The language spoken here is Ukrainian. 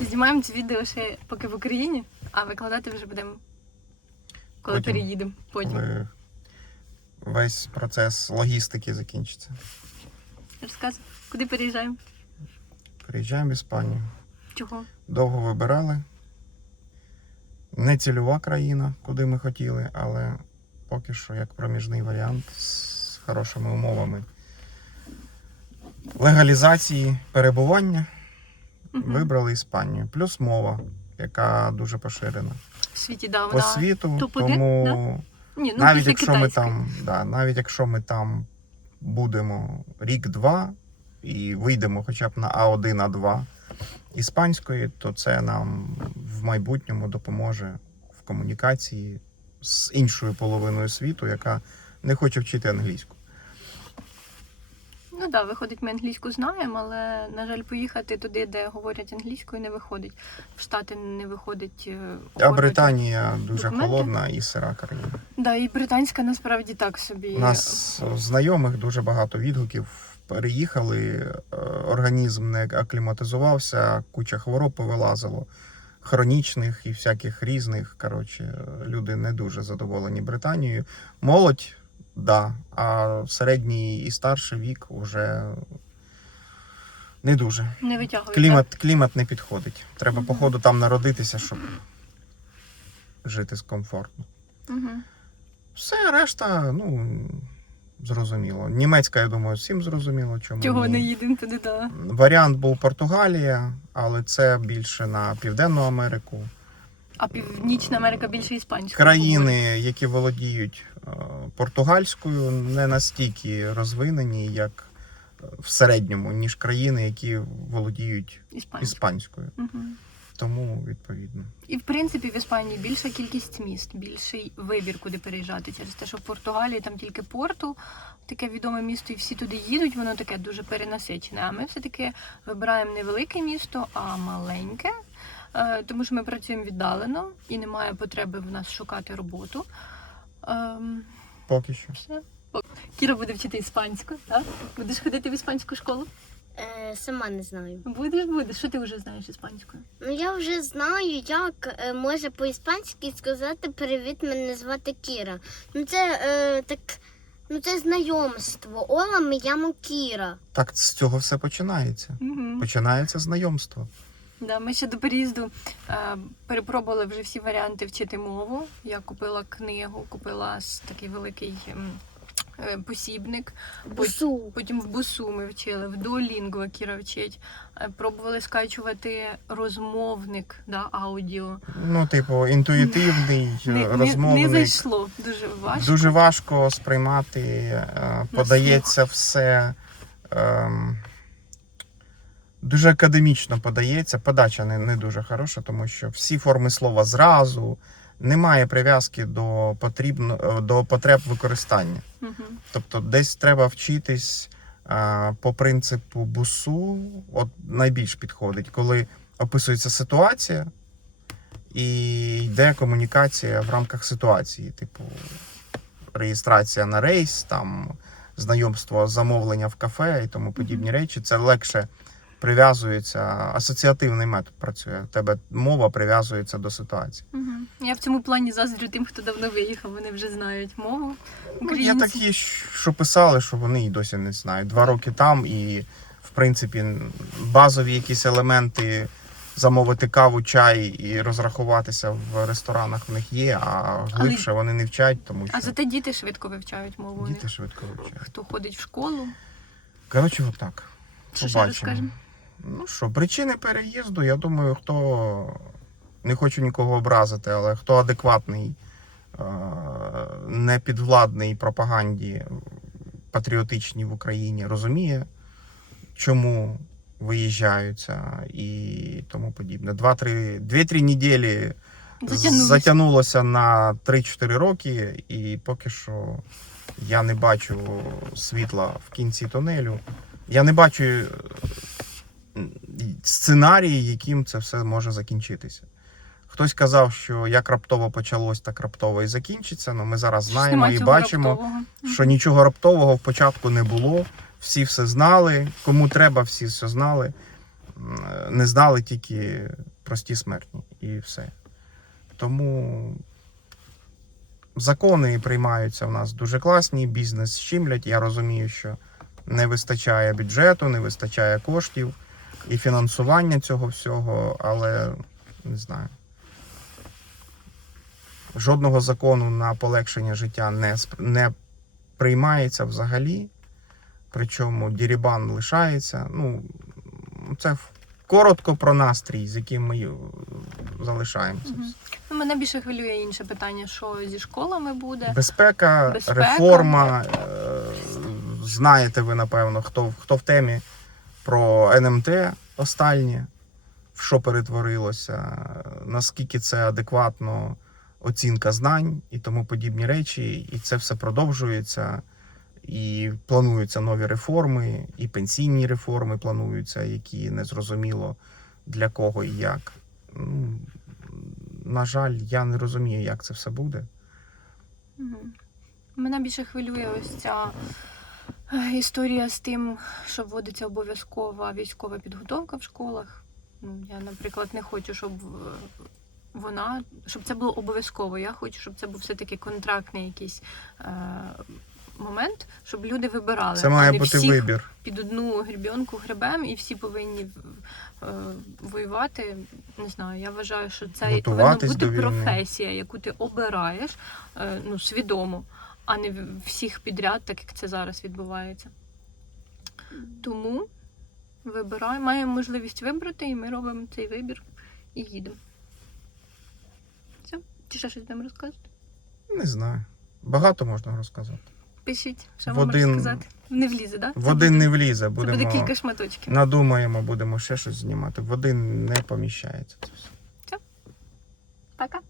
Знімаємо це відео ще поки в Україні, а викладати вже будемо, коли Потім. переїдемо. Потім. Коли весь процес логістики закінчиться. Розказуй, куди переїжджаємо? Приїжджаємо в Іспанію. Чого? Довго вибирали. Не цільова країна, куди ми хотіли, але поки що як проміжний варіант з хорошими умовами легалізації перебування. Вибрали Іспанію. Плюс мова, яка дуже поширена В світі да, по вона... світу. топ-1, Тому Ні, ну, навіть після якщо ми китайської. там, да, навіть якщо ми там будемо рік-два і вийдемо хоча б на А1, А2 іспанської, то це нам в майбутньому допоможе в комунікації з іншою половиною світу, яка не хоче вчити англійську. Да, виходить, ми англійську знаємо, але, на жаль, поїхати туди, де говорять англійською, не виходить. В Штати не виходить. е, А. Британія дуже документи? холодна і сира країна. Да, і британська насправді так собі. У нас знайомих дуже багато відгуків. Переїхали, е, організм не акліматизувався, куча хвороб повилазило, хронічних і всяких різних. Коротше, люди не дуже задоволені Британією. Молодь, да, а середній і старший вік вже не дуже. не витягують. Клімат, клімат не підходить. Треба, Мгм. походу, там народитися, щоб жити комфортно. Угу. Все, решта, ну, зрозуміло. Німецька, я думаю, всім зрозуміло, чому. Чого не їдемо туди, да. Варіант був Португалія, але це більше на Південну Америку. А Північна Америка більше іспанською. Країни, які володіють е, португальською, не настільки розвинені, як е, в середньому, ніж країни, які володіють Іспанською. іспанською. Угу. Тому відповідно. І в принципі в Іспанії більша кількість міст, більший вибір, куди переїжджати. Через те, що в Португалії там тільки порту, таке відоме місто, і всі туди їдуть, воно таке дуже перенасичене. А ми все-таки вибираємо не велике місто, а маленьке, тому що ми працюємо віддалено і немає потреби в нас шукати роботу. Ем, Поки що. все. Кіра буде вчити іспанську, так? Будеш ходити в іспанську школу? Е, сама не знаю. Будеш, будеш. Що ти вже знаєш іспанською? Ну я вже знаю, як е, може по-іспанськи сказати привіт, мене звати Кіра. Ну це е, так, ну це знайомство. Ола ми ямо Кіра. Так з цього все починається. Угу. Починається знайомство. Да, ми ще до переїзду е, перепробували вже всі варіанти вчити мову. Я купила книгу, купила такий великий е, посібник. Бусу. Потім в бусу ми вчили, в Duolingo Кіра вчить. Е, пробували скачувати розмовник, да, аудіо. Ну, типу, інтуїтивний, Не, не, не зайшло дуже важко. Дуже важко сприймати, е, подається все. ем, Дуже академічно подається, подача не, не дуже хороша, тому що всі форми слова зразу, немає прив'язки до, потрібно, е, до потреб використання. Угу. Тобто десь треба вчитись а, по принципу бусу, от найбільш підходить, коли описується ситуація і йде комунікація в рамках ситуації, типу реєстрація на рейс, там знайомство, замовлення в кафе і тому подібні речі. Це легше прив'язується, асоціативний метод працює. У тебе мова прив'язується до ситуації. Угу. Я в цьому плані заздрю тим, хто давно виїхав, вони вже знають мову. Ну, є Українці. такі, що писали, що вони і досі не знають. Два роки там, і в принципі базові якісь елементи замовити каву, чай і розрахуватися в ресторанах в них є, а глибше вони не вчать, тому що А зате діти швидко вивчають мову. Діти швидко вивчають. Хто ходить в школу. Коротше, отак. Побачимо. Ну що, причини переїзду, я думаю, хто не хочу нікого образити, але хто адекватний, е, не підвладний пропаганді патріотичній в Україні, розуміє, чому виїжджаються і тому подібне. Два-три, дві-три неділі Затягнулося. на 3-4 роки, і поки що я не бачу світла в кінці тунелю. Я не бачу сценарії, яким це все може закінчитися. Хтось казав, що як раптово почалось, так раптово і закінчиться. Ну, ми зараз знаємо нема і бачимо, раптового. що нічого раптового в початку не було. Всі все знали. Кому треба, всі все знали. не знали тільки прості смертні і все. Тому закони приймаються в нас дуже класні, бізнес щимлять. Я розумію, що не вистачає бюджету, не вистачає коштів і фінансування цього всього, але не знаю. Жодного закону на полегшення життя не, не приймається взагалі. Причому дірібан лишається. Ну, це коротко про настрій, з яким ми е, залишаємося. Ну, мене більше хвилює інше питання, що зі школами буде. Безпека, Безпека. реформа. е, Знаєте ви, напевно, хто, хто в темі про НМТ останнє, в що перетворилося, наскільки це адекватно оцінка знань і тому подібні речі. І це все продовжується. І плануються нові реформи, і пенсійні реформи плануються, які не зрозуміло для кого і як. Ну, на жаль, я не розумію, як це все буде. Мене більше хвилює ось ця історія з тим, що вводиться обов'язкова військова підготовка в школах. Ну, я, наприклад, не хочу, щоб е, вона, щоб це було обов'язково. Я хочу, щоб це був все-таки контрактний якийсь е, момент, щоб люди вибирали. Це має не бути всіх вибір. під одну гребінку гребем, і всі повинні е, воювати. Не знаю, я вважаю, що це повинна бути професія, яку ти обираєш е, ну, свідомо, а не всіх підряд, так як це зараз відбувається. Тому вибираємо, маємо можливість вибрати, і ми робимо цей вибір і їдемо. Все? Чи ще щось будемо розказати? Не знаю. Багато можна розказати. Пишіть, що вам один- розказати. Не влізе, так? Да? В один не влізе, Це буде кілька шматочків. надумаємо, будемо ще щось знімати. В один не поміщається це все. Пока.